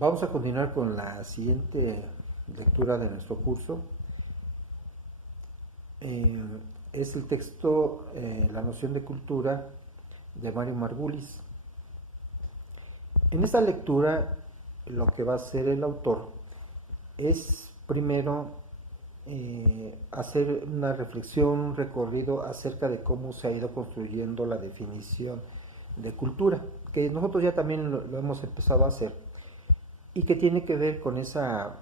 Vamos a continuar con la siguiente lectura de nuestro curso. Es el texto La noción de cultura de Mario Margulis. En esta lectura lo que va a hacer el autor es primero hacer una reflexión, un recorrido acerca de cómo se ha ido construyendo la definición de cultura, que nosotros ya también lo hemos empezado a hacer, y que tiene que ver con esas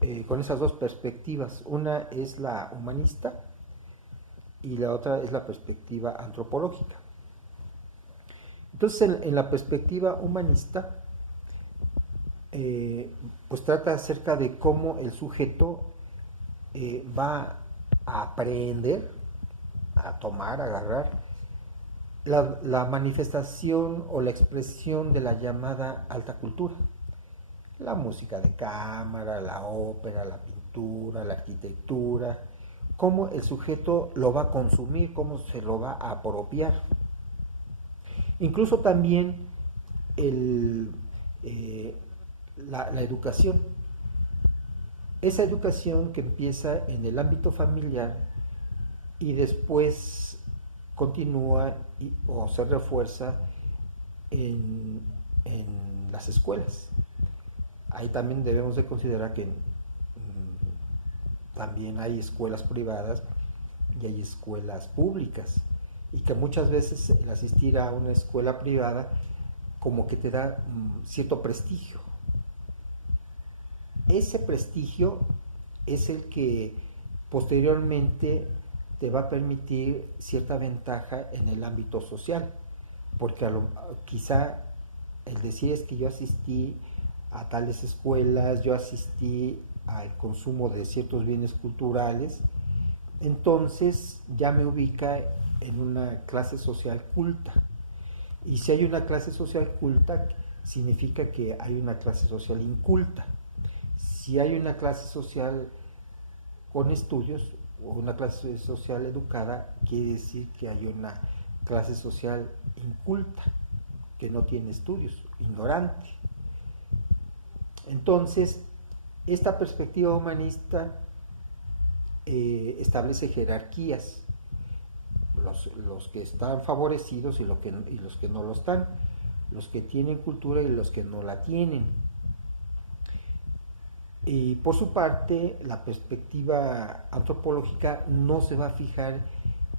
dos perspectivas. Una es la humanista y la otra es la perspectiva antropológica. Entonces, en la perspectiva humanista, pues trata acerca de cómo el sujeto va a aprender, a tomar, a agarrar la manifestación o la expresión de la llamada alta cultura. La música de cámara, la ópera, la pintura, la arquitectura, cómo el sujeto lo va a consumir, cómo se lo va a apropiar. Incluso también la educación. Esa educación que empieza en el ámbito familiar y después continúa o se refuerza en las escuelas. Ahí también debemos de considerar que también hay escuelas privadas y hay escuelas públicas, y que muchas veces el asistir a una escuela privada como que te da cierto prestigio. Ese prestigio es el que posteriormente te va a permitir cierta ventaja en el ámbito social, porque quizá el decir es que yo asistí a tales escuelas, yo asistí al consumo de ciertos bienes culturales, entonces ya me ubica en una clase social culta. Y si hay una clase social culta, significa que hay una clase social inculta. Si hay una clase social con estudios o una clase social educada, quiere decir que hay una clase social inculta, que no tiene estudios, ignorante. Entonces, esta perspectiva humanista establece jerarquías, los que están favorecidos y los que no lo están, los que tienen cultura y los que no la tienen. Y por su parte, la perspectiva antropológica no se va a fijar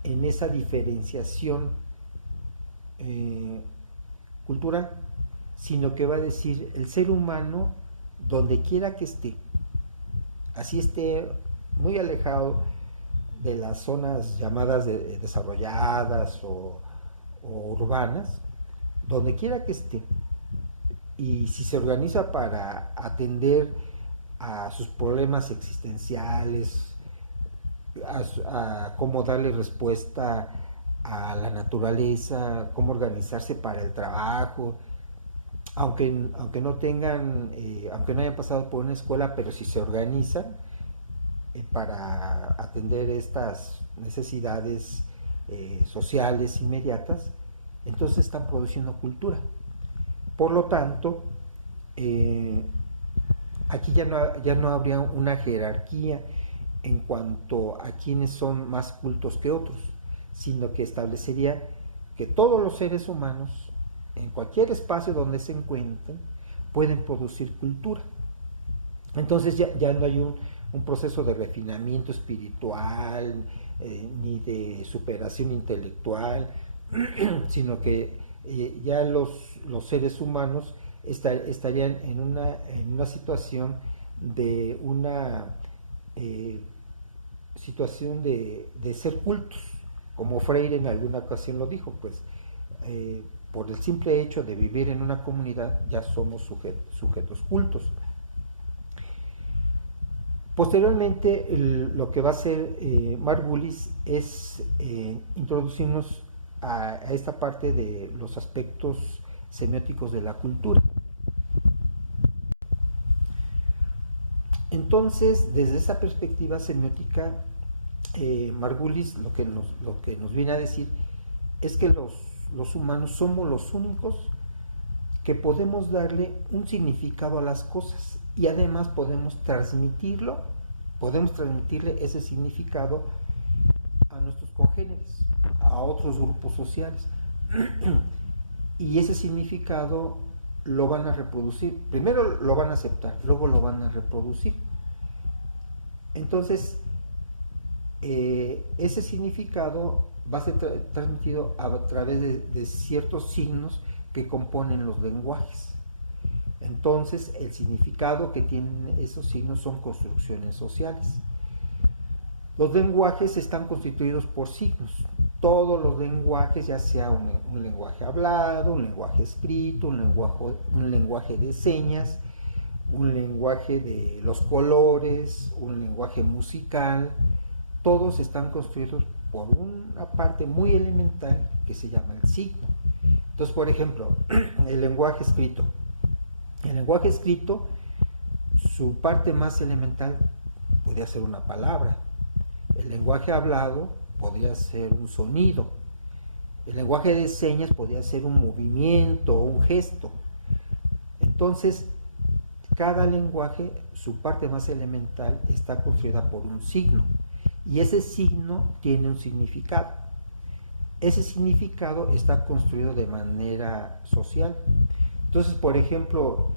en esa diferenciación cultural, sino que va a decir el ser humano donde quiera que esté, así esté muy alejado de las zonas llamadas desarrolladas o urbanas, donde quiera que esté, y si se organiza para atender a sus problemas existenciales, a cómo darle respuesta a la naturaleza, cómo organizarse para el trabajo, aunque no tengan, aunque no hayan pasado por una escuela, pero si se organizan para atender estas necesidades sociales inmediatas, entonces están produciendo cultura. Por lo tanto, aquí ya no habría una jerarquía en cuanto a quienes son más cultos que otros, sino que establecería que todos los seres humanos, en cualquier espacio donde se encuentren, pueden producir cultura. Entonces ya no hay un proceso de refinamiento espiritual, ni de superación intelectual, sino que ya los seres humanos estarían en una situación de situación de ser cultos, como Freire en alguna ocasión lo dijo, pues por el simple hecho de vivir en una comunidad ya somos sujetos cultos. Posteriormente, lo que va a hacer Margulis es introducirnos a esta parte de los aspectos semióticos de la cultura. Entonces, desde esa perspectiva semiótica, Margulis lo que nos viene a decir es que los humanos somos los únicos que podemos darle un significado a las cosas y además podemos transmitirle ese significado a nuestros congéneres, a otros grupos sociales. Y ese significado lo van a reproducir. Primero lo van a aceptar, luego lo van a reproducir. Entonces, ese significado va a ser transmitido a través de ciertos signos que componen los lenguajes. Entonces, el significado que tienen esos signos son construcciones sociales. Los lenguajes están constituidos por signos. Todos los lenguajes, ya sea un lenguaje hablado, un lenguaje escrito, un lenguaje de señas, un lenguaje de los colores, un lenguaje musical, todos están construidos por una parte muy elemental que se llama el signo. Entonces, por ejemplo, el lenguaje escrito. El lenguaje escrito, su parte más elemental podría ser una palabra. El lenguaje hablado podría ser un sonido. El lenguaje de señas podría ser un movimiento o un gesto. Entonces, cada lenguaje, su parte más elemental, está construida por un signo. Y ese signo tiene un significado. Ese significado está construido de manera social. Entonces, por ejemplo,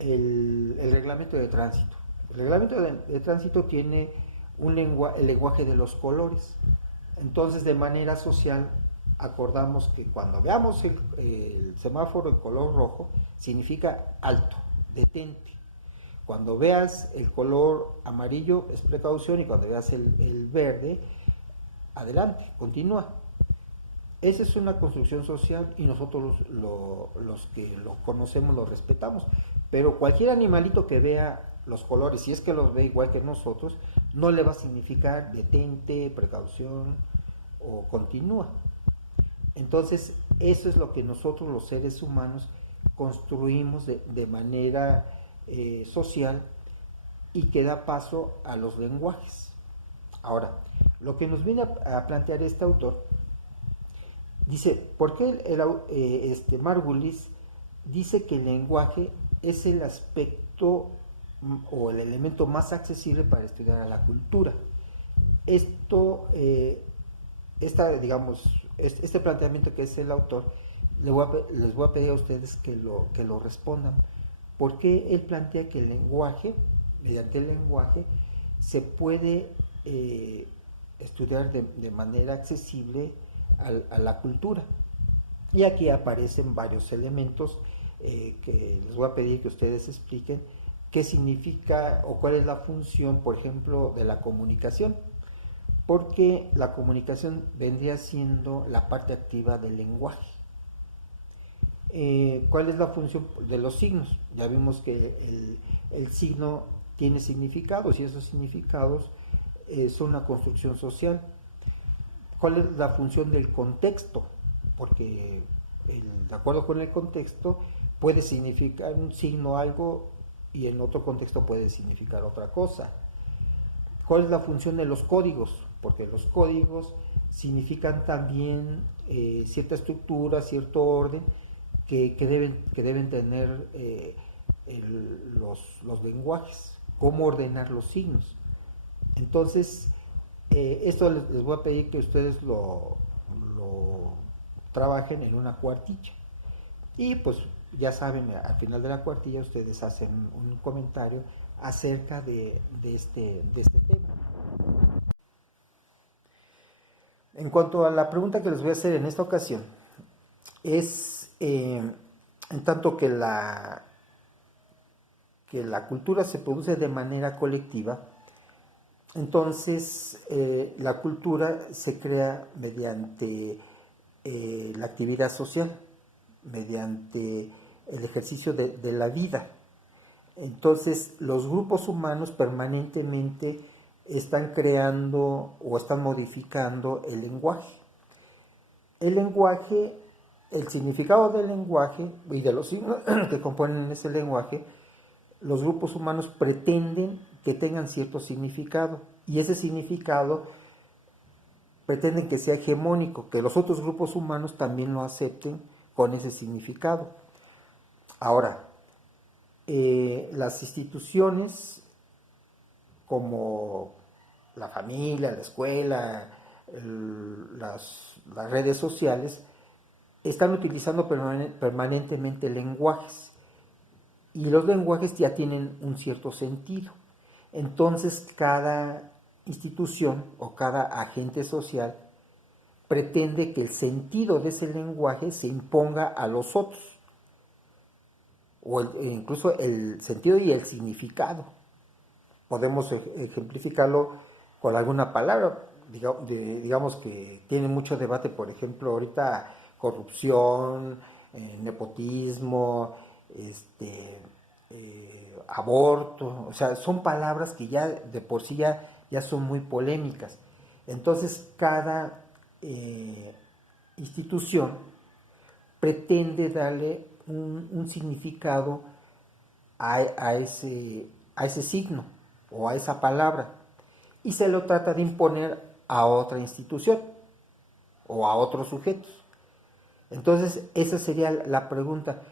el reglamento de tránsito. El reglamento de tránsito tiene el lenguaje de los colores. Entonces, de manera social, acordamos que cuando veamos el semáforo en color rojo, significa alto, detente. Cuando veas el color amarillo es precaución y cuando veas el verde, adelante, continúa. Esa es una construcción social y nosotros los que lo conocemos lo respetamos. Pero cualquier animalito que vea los colores, si es que los ve igual que nosotros, no le va a significar detente, precaución o continúa. Entonces, eso es lo que nosotros los seres humanos construimos de manera social y que da paso a los lenguajes. Ahora, lo que nos viene a plantear este autor, dice, ¿por qué Margulis dice que el lenguaje es el aspecto o el elemento más accesible para estudiar a la cultura? Este planteamiento que es el autor, les voy a pedir a ustedes que lo respondan. ¿Por qué él plantea que el lenguaje, mediante el lenguaje, se puede estudiar de manera accesible a la cultura? Y aquí aparecen varios elementos que les voy a pedir que ustedes expliquen qué significa o cuál es la función, por ejemplo, de la comunicación. Porque la comunicación vendría siendo la parte activa del lenguaje. ¿Cuál es la función de los signos? Ya vimos que el signo tiene significados y esos significados son una construcción social. ¿Cuál es la función del contexto? Porque de acuerdo con el contexto puede significar un signo algo y en otro contexto puede significar otra cosa. ¿Cuál es la función de los códigos? Porque los códigos significan también cierta estructura, cierto orden que deben tener los lenguajes, cómo ordenar los signos. Entonces, esto les voy a pedir que ustedes lo trabajen en una cuartilla. Y pues ya saben, al final de la cuartilla ustedes hacen un comentario acerca de este tema. En cuanto a la pregunta que les voy a hacer en esta ocasión, es en tanto que la cultura se produce de manera colectiva, entonces la cultura se crea mediante la actividad social, mediante el ejercicio de la vida. Entonces los grupos humanos permanentemente están creando o están modificando el lenguaje. El significado del lenguaje y de los signos que componen ese lenguaje, los grupos humanos pretenden que tengan cierto significado y ese significado pretenden que sea hegemónico, que los otros grupos humanos también lo acepten con ese significado. Ahora, las instituciones como la familia, la escuela, las redes sociales, están utilizando permanentemente lenguajes y los lenguajes ya tienen un cierto sentido. Entonces cada institución o cada agente social pretende que el sentido de ese lenguaje se imponga a los otros, o incluso el sentido y el significado. Podemos ejemplificarlo con alguna palabra, digamos que tiene mucho debate, por ejemplo, ahorita corrupción, nepotismo, aborto, o sea, son palabras que ya de por sí ya son muy polémicas. Entonces, cada institución pretende darle un significado a ese signo o a esa palabra y se lo trata de imponer a otra institución o a otros sujetos. Entonces, esa sería la pregunta.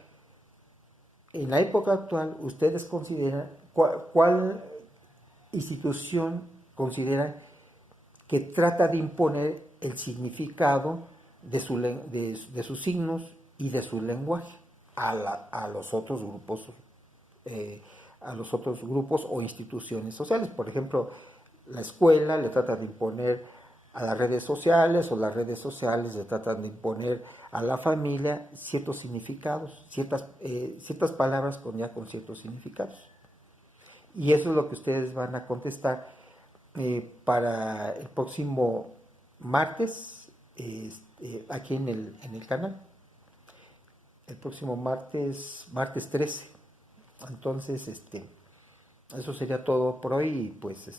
En la época actual, ¿ustedes consideran cuál institución consideran que trata de imponer el significado de sus signos y de su lenguaje a los otros grupos, a los otros grupos o instituciones sociales? Por ejemplo, la escuela le trata de imponer a las redes sociales, o las redes sociales le tratan de imponer a la familia ciertos significados, ciertas palabras con ciertos significados. Y eso es lo que ustedes van a contestar para el próximo martes, aquí en el canal. El próximo martes 13. Entonces, eso sería todo por hoy y pues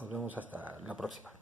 nos vemos hasta la próxima.